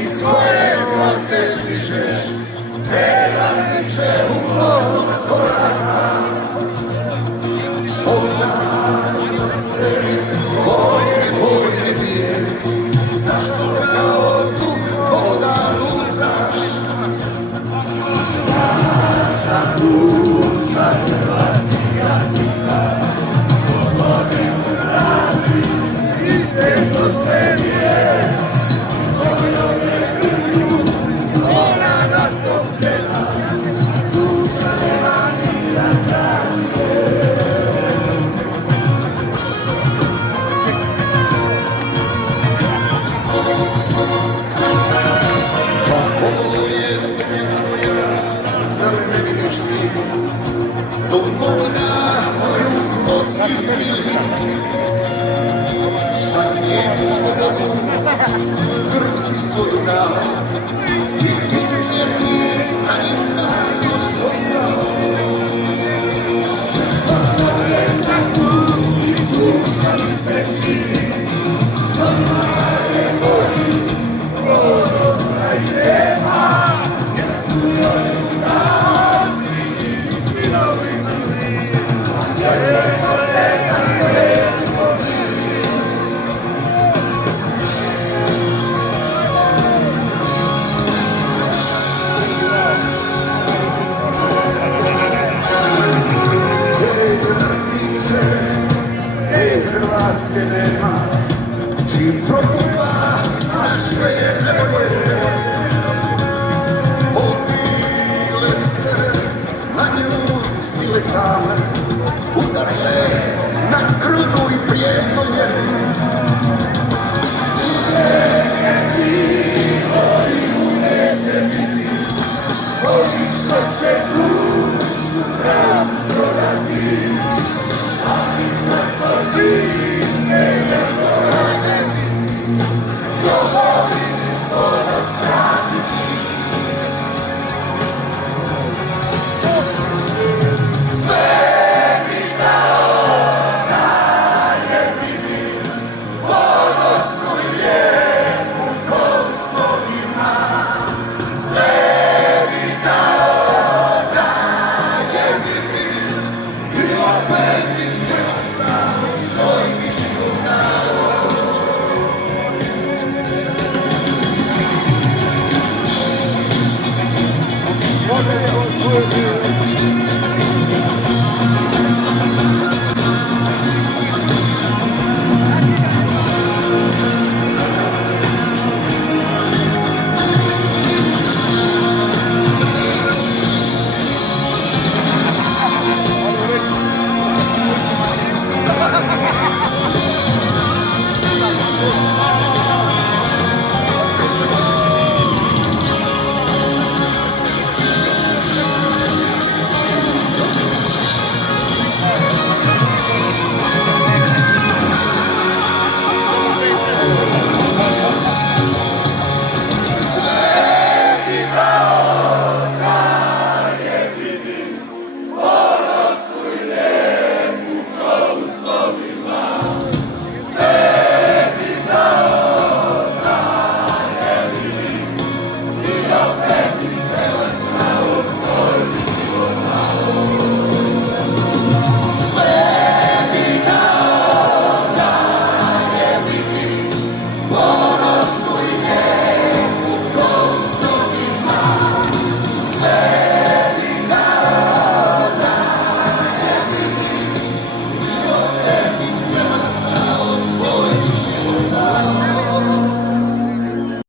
Iz koje fronte stižeš, tela neče u mog koraka. Odavno se bojne bije, zašto kao duh voda lutaš? Ja sam duša hrvatskih radnika, pomorim radi, iste što se nije. Zar ne vidiš ti, domovina moju smo svi svili, za njenu slobodu, krv si svoju dao, i tisućljetni san i stvarnost postao. Postoje takvu i tužna mi se čini, stvarno je moji, ponosa i nema, jesu joj junaci i sinovi mrli, vjerujemo ne znam gdje smo bili. Ej, Hrvatske nema, čim prokupa znaš je nevolje. Pobile se na nju sile tame, udarile na krunu i prijestolje. Uvijek bilo i uvijek će biti, oni što će dušu prav prodati. Ali za to vi ne dolaziti,